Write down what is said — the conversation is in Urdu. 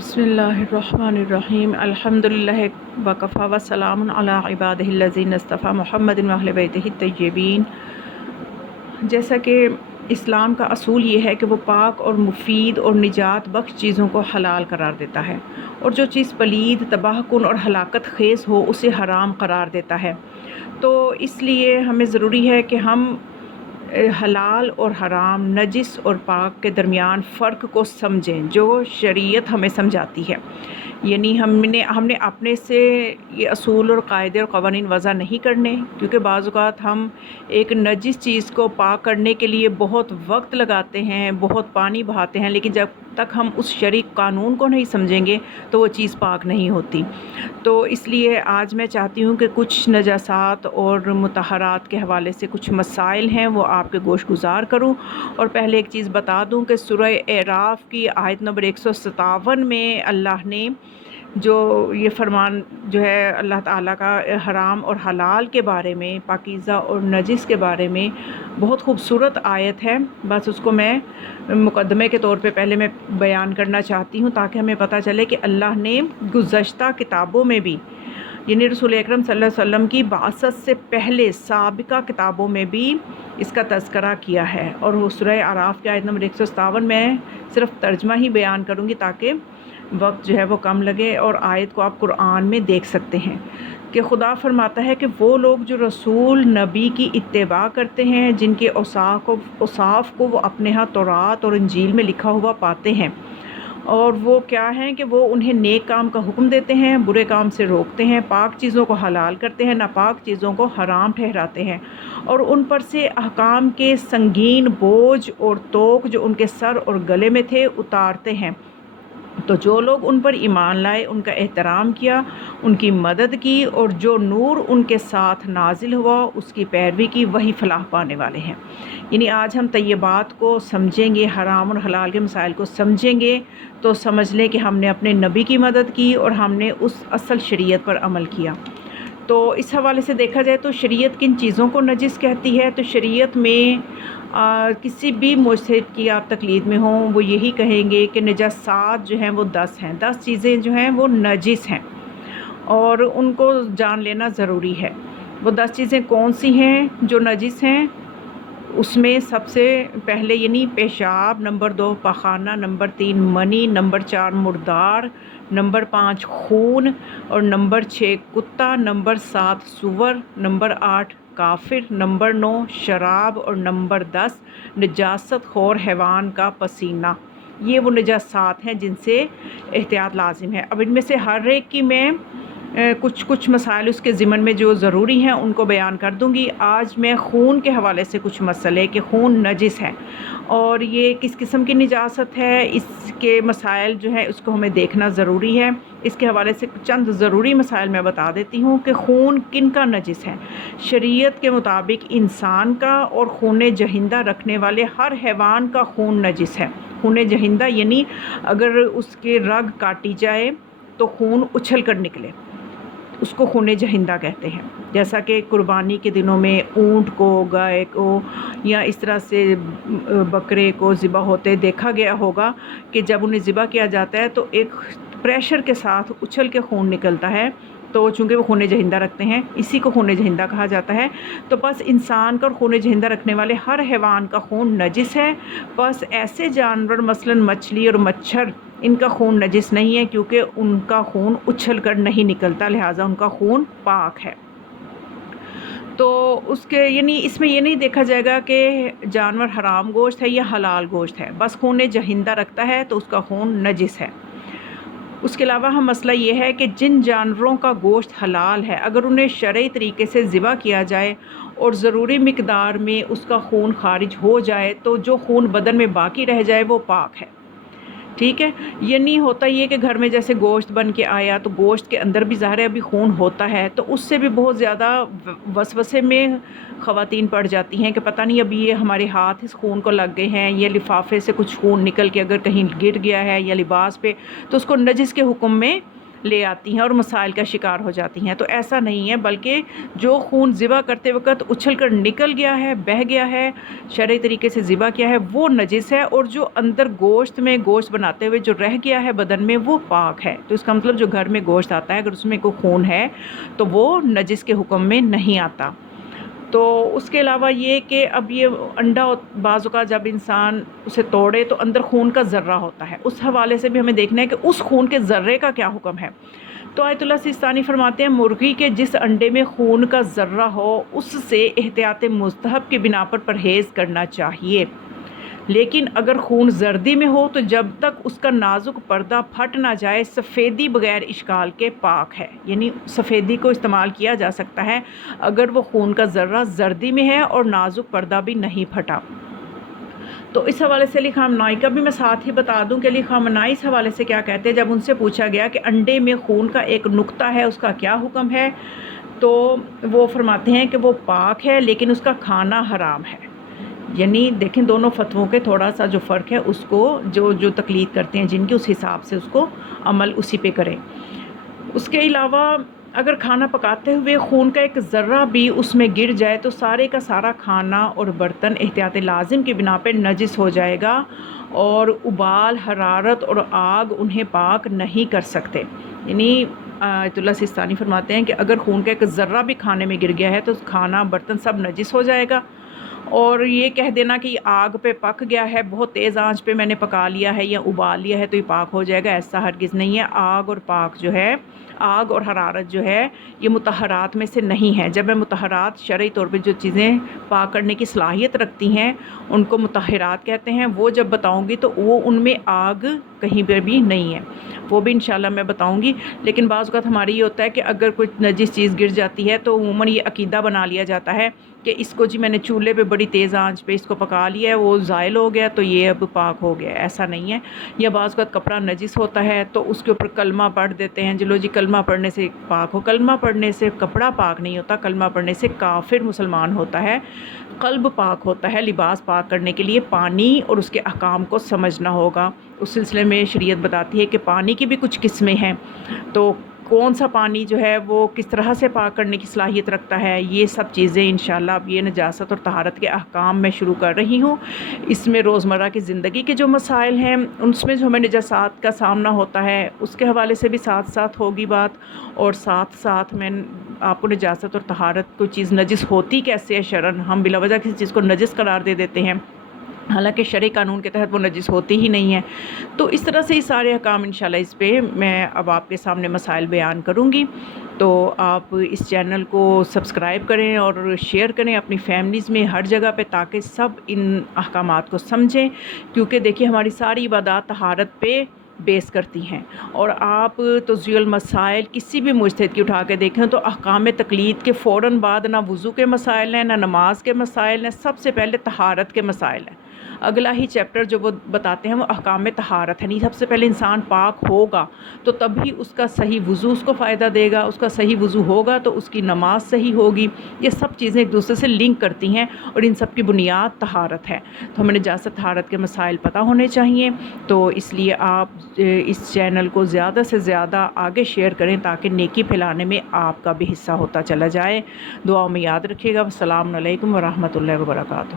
بسم اللہ الرحمن الرحیم الحمدللہ وکفی وسلام علی عبادہ الذین اصطفی محمد واہل بیتہ الطیبین۔ جیسا کہ اسلام کا اصول یہ ہے کہ وہ پاک اور مفید اور نجات بخش چیزوں کو حلال قرار دیتا ہے، اور جو چیز پلید، تباہ کن اور ہلاکت خیز ہو اسے حرام قرار دیتا ہے۔ تو اس لیے ہمیں ضروری ہے کہ ہم حلال اور حرام، نجس اور پاک کے درمیان فرق کو سمجھیں جو شریعت ہمیں سمجھاتی ہے۔ یعنی ہم نے اپنے سے یہ اصول اور قاعدے اور قوانین وضع نہیں کرنے، کیونکہ بعض اوقات ہم ایک نجس چیز کو پاک کرنے کے لیے بہت وقت لگاتے ہیں، بہت پانی بہاتے ہیں، لیکن جب تک ہم اس شرعی قانون کو نہیں سمجھیں گے تو وہ چیز پاک نہیں ہوتی۔ تو اس لیے آج میں چاہتی ہوں کہ کچھ نجاسات اور مطہرات کے حوالے سے کچھ مسائل ہیں وہ آپ کے گوش گزار کروں۔ اور پہلے ایک چیز بتا دوں کہ سورہ اعراف کی آیت نمبر 157 میں اللہ نے جو یہ فرمان جو ہے اللہ تعالیٰ کا حرام اور حلال کے بارے میں، پاکیزہ اور نجس کے بارے میں بہت خوبصورت آیت ہے، بس اس کو میں مقدمے کے طور پہ پہلے میں بیان کرنا چاہتی ہوں تاکہ ہمیں پتہ چلے کہ اللہ نے گزشتہ کتابوں میں بھی، یعنی رسول اکرم صلی اللہ علیہ وسلم کی بعثت سے پہلے سابقہ کتابوں میں بھی اس کا تذکرہ کیا ہے۔ اور وہ سورہ اعراف کی آیت نمبر 157 میں صرف ترجمہ ہی بیان کروں گی تاکہ وقت جو ہے وہ کم لگے، اور آیت کو آپ قرآن میں دیکھ سکتے ہیں کہ خدا فرماتا ہے کہ وہ لوگ جو رسول نبی کی اتباع کرتے ہیں، جن کے اوصاف کو وہ اپنے ہاں تورات اور انجیل میں لکھا ہوا پاتے ہیں، اور وہ کیا ہیں کہ وہ انہیں نیک کام کا حکم دیتے ہیں، برے کام سے روکتے ہیں، پاک چیزوں کو حلال کرتے ہیں، ناپاک چیزوں کو حرام ٹھہراتے ہیں، اور ان پر سے احکام کے سنگین بوجھ اور توق جو ان کے سر اور گلے میں تھے اتارتے ہیں۔ تو جو لوگ ان پر ایمان لائے، ان کا احترام کیا، ان کی مدد کی، اور جو نور ان کے ساتھ نازل ہوا اس کی پیروی کی، وہی فلاح پانے والے ہیں۔ یعنی آج ہم طیبات کو سمجھیں گے، حرام اور حلال کے مسائل کو سمجھیں گے تو سمجھ لیں کہ ہم نے اپنے نبی کی مدد کی اور ہم نے اس اصل شریعت پر عمل کیا۔ تو اس حوالے سے دیکھا جائے تو شریعت کن چیزوں کو نجس کہتی ہے؟ تو شریعت میں کسی بھی مجتہد کی آپ تقلید میں ہوں وہ یہی کہیں گے کہ نجاسات جو ہیں وہ 10 ہیں، 10 چیزیں جو ہیں وہ نجس ہیں، اور ان کو جان لینا ضروری ہے۔ وہ 10 چیزیں کون سی ہیں جو نجس ہیں؟ اس میں سب سے پہلے یعنی پیشاب، نمبر 2 پاخانہ، نمبر 3 منی، نمبر 4 مردار، نمبر 5 خون، اور نمبر 6 کتا، نمبر 7 سور، نمبر 8 کافر، نمبر 9 شراب، اور نمبر 10 نجاست خور حیوان کا پسینہ۔ یہ وہ نجاسات ہیں جن سے احتیاط لازم ہے۔ اب ان میں سے ہر ایک کی میں کچھ مسائل اس کے ضمن میں جو ضروری ہیں ان کو بیان کر دوں گی۔ آج میں خون کے حوالے سے کچھ مسئلے کہ خون نجس ہے اور یہ کس قسم کی نجاست ہے، اس کے مسائل جو ہیں اس کو ہمیں دیکھنا ضروری ہے۔ اس کے حوالے سے چند ضروری مسائل میں بتا دیتی ہوں کہ خون کن کا نجس ہے۔ شریعت کے مطابق انسان کا اور خون جہندہ رکھنے والے ہر حیوان کا خون نجس ہے۔ خون جہندہ یعنی اگر اس کے رگ کاٹی جائے تو خون اچھل کر نکلے، اس کو خون جہندہ کہتے ہیں۔ جیسا کہ قربانی کے دنوں میں اونٹ کو، گائے کو یا اس طرح سے بکرے کو ذبح ہوتے دیکھا گیا ہوگا کہ جب انہیں ذبح کیا جاتا ہے تو ایک پریشر کے ساتھ اچھل کے خون نکلتا ہے، تو چونکہ وہ خون جہندہ رکھتے ہیں اسی کو خون جہندہ کہا جاتا ہے۔ تو بس انسان کا اور خون جہندہ رکھنے والے ہر حیوان کا خون نجس ہے، بس ایسے جانور مثلاً مچھلی اور مچھر ان کا خون نجس نہیں ہے کیونکہ ان کا خون اچھل کر نہیں نکلتا، لہٰذا ان کا خون پاک ہے۔ تو اس کے یعنی اس میں یہ نہیں دیکھا جائے گا کہ جانور حرام گوشت ہے یا حلال گوشت ہے، بس خون جہندہ رکھتا ہے تو اس کا خون نجس ہے۔ اس کے علاوہ ہم مسئلہ یہ ہے کہ جن جانوروں کا گوشت حلال ہے اگر انہیں شرعی طریقے سے ذبح کیا جائے اور ضروری مقدار میں اس کا خون خارج ہو جائے تو جو خون بدن میں باقی رہ جائے وہ پاک ہے، ٹھیک ہے۔ یہ نہیں ہوتا یہ کہ گھر میں جیسے گوشت بن کے آیا تو گوشت کے اندر بھی ظاہر ہے ابھی خون ہوتا ہے، تو اس سے بھی بہت زیادہ وسوسے میں خواتین پڑ جاتی ہیں کہ پتہ نہیں ابھی یہ ہمارے ہاتھ اس خون کو لگ گئے ہیں، یہ لفافے سے کچھ خون نکل کے اگر کہیں گر گیا ہے یا لباس پہ تو اس کو نجس کے حکم میں لے آتی ہیں اور مسائل کا شکار ہو جاتی ہیں۔ تو ایسا نہیں ہے، بلکہ جو خون ذبح کرتے وقت اچھل کر نکل گیا ہے، بہہ گیا ہے، شرعی طریقے سے ذبح کیا ہے، وہ نجس ہے، اور جو اندر گوشت میں گوشت بناتے ہوئے جو رہ گیا ہے بدن میں وہ پاک ہے۔ تو اس کا مطلب جو گھر میں گوشت آتا ہے اگر اس میں کوئی خون ہے تو وہ نجس کے حکم میں نہیں آتا۔ تو اس کے علاوہ یہ کہ اب یہ انڈا بعض اوقات جب انسان اسے توڑے تو اندر خون کا ذرہ ہوتا ہے، اس حوالے سے بھی ہمیں دیکھنا ہے کہ اس خون کے ذرے کا کیا حکم ہے۔ تو آیت اللہ سیستانی فرماتے ہیں مرغی کے جس انڈے میں خون کا ذرہ ہو اس سے احتیاط مستحب کی بنا پر پرہیز کرنا چاہیے، لیکن اگر خون زردی میں ہو تو جب تک اس کا نازک پردہ پھٹ نہ جائے سفیدی بغیر اشکال کے پاک ہے۔ یعنی سفیدی کو استعمال کیا جا سکتا ہے اگر وہ خون کا ذرہ زردی میں ہے اور نازک پردہ بھی نہیں پھٹا۔ تو اس حوالے سے علی خان منائی کا بھی میں ساتھ ہی بتا دوں کہ علی خان منائی اس حوالے سے کیا کہتے ہیں، جب ان سے پوچھا گیا کہ انڈے میں خون کا ایک نقطہ ہے اس کا کیا حکم ہے، تو وہ فرماتے ہیں کہ وہ پاک ہے لیکن اس کا کھانا حرام ہے۔ یعنی دیکھیں دونوں فتووں کے تھوڑا سا جو فرق ہے اس کو جو تقلید کرتے ہیں جن کی، اس حساب سے اس کو عمل اسی پہ کریں۔ اس کے علاوہ اگر کھانا پکاتے ہوئے خون کا ایک ذرہ بھی اس میں گر جائے تو سارے کا سارا کھانا اور برتن احتیاط لازم کی بنا پہ نجس ہو جائے گا، اور ابال، حرارت اور آگ انہیں پاک نہیں کر سکتے۔ یعنی آیت اللہ سیستانی فرماتے ہیں کہ اگر خون کا ایک ذرہ بھی کھانے میں گر گیا ہے تو کھانا برتن سب نجس ہو جائے گا، اور یہ کہہ دینا کہ یہ آگ پہ پک گیا ہے، بہت تیز آنچ پہ میں نے پکا لیا ہے یا ابال لیا ہے تو یہ پاک ہو جائے گا، ایسا ہرگز نہیں ہے۔ آگ اور پاک جو ہے، آگ اور حرارت جو ہے یہ مطہرات میں سے نہیں ہے۔ جب میں مطہرات شرعی طور پہ جو چیزیں پاک کرنے کی صلاحیت رکھتی ہیں ان کو مطہرات کہتے ہیں، وہ جب بتاؤں گی تو وہ ان میں آگ کہیں پہ بھی نہیں ہے، وہ بھی انشاءاللہ میں بتاؤں گی۔ لیکن بعض اوقات ہماری یہ ہوتا ہے کہ اگر کوئی نجس چیز گر جاتی ہے تو عموماً یہ عقیدہ بنا لیا جاتا ہے کہ اس کو جی میں نے چولہے پہ بڑی تیز آنچ پہ اس کو پکا لیا ہے، وہ زائل ہو گیا تو یہ اب پاک ہو گیا۔ ایسا نہیں ہے۔ یا بعض اوقات کپڑا نجس ہوتا ہے تو اس کے اوپر کلمہ پڑھ دیتے ہیں، چلو جی کلمہ پڑھنے سے پاک ہو۔ کلمہ پڑھنے سے کپڑا پاک نہیں ہوتا، کلمہ پڑھنے سے کافر مسلمان ہوتا ہے۔ قلب پاک ہوتا ہے۔ لباس پاک کرنے کے لیے پانی اور اس کے احکام کو سمجھنا ہوگا۔ اس سلسلے میں شریعت بتاتی ہے کہ پانی کی بھی کچھ قسمیں ہیں، تو کون سا پانی جو ہے وہ کس طرح سے پاک کرنے کی صلاحیت رکھتا ہے، یہ سب چیزیں انشاءاللہ اب یہ نجاست اور طہارت کے احکام میں شروع کر رہی ہوں۔ اس میں روزمرہ کی زندگی کے جو مسائل ہیں اس میں جو ہمیں نجاسات کا سامنا ہوتا ہے اس کے حوالے سے بھی ساتھ ساتھ ہوگی بات، اور ساتھ ساتھ میں آپ کو نجاست اور طہارت کوئی چیز نجس ہوتی کیسے ہے شرعاً، ہم بلا وجہ کسی چیز کو نجس قرار دے دیتے ہیں حالانکہ شرعی قانون کے تحت وہ نجس ہوتی ہی نہیں ہے۔ تو اس طرح سے یہ سارے احکام انشاءاللہ اس پہ میں اب آپ کے سامنے مسائل بیان کروں گی۔ تو آپ اس چینل کو سبسکرائب کریں اور شیئر کریں اپنی فیملیز میں ہر جگہ پہ، تاکہ سب ان احکامات کو سمجھیں، کیونکہ دیکھیے ہماری ساری عبادات طہارت پہ بیس کرتی ہیں۔ اور آپ تضیع المسائل کسی بھی مجتہد کی اٹھا کے دیکھیں تو احکام تقلید کے فوراً بعد نہ وضو کے مسائل ہیں، نہ نماز کے مسائل ہیں، سب سے پہلے طہارت کے مسائل ہیں۔ اگلا ہی چیپٹر جو وہ بتاتے ہیں وہ احکام طہارت ہے، نہیں سب سے پہلے انسان پاک ہوگا تو تبھی اس کا صحیح وضو اس کو فائدہ دے گا، اس کا صحیح وضو ہوگا تو اس کی نماز صحیح ہوگی۔ یہ سب چیزیں ایک دوسرے سے لنک کرتی ہیں اور ان سب کی بنیاد طہارت ہے۔ تو ہمیں نجاست طہارت کے مسائل پتہ ہونے چاہیے، تو اس لیے آپ اس چینل کو زیادہ سے زیادہ آگے شیئر کریں تاکہ نیکی پھیلانے میں آپ کا بھی حصہ ہوتا چلا جائے۔ دعاؤں میں یاد رکھیے گا۔ السلام علیکم ورحمۃ اللہ وبرکاتہ۔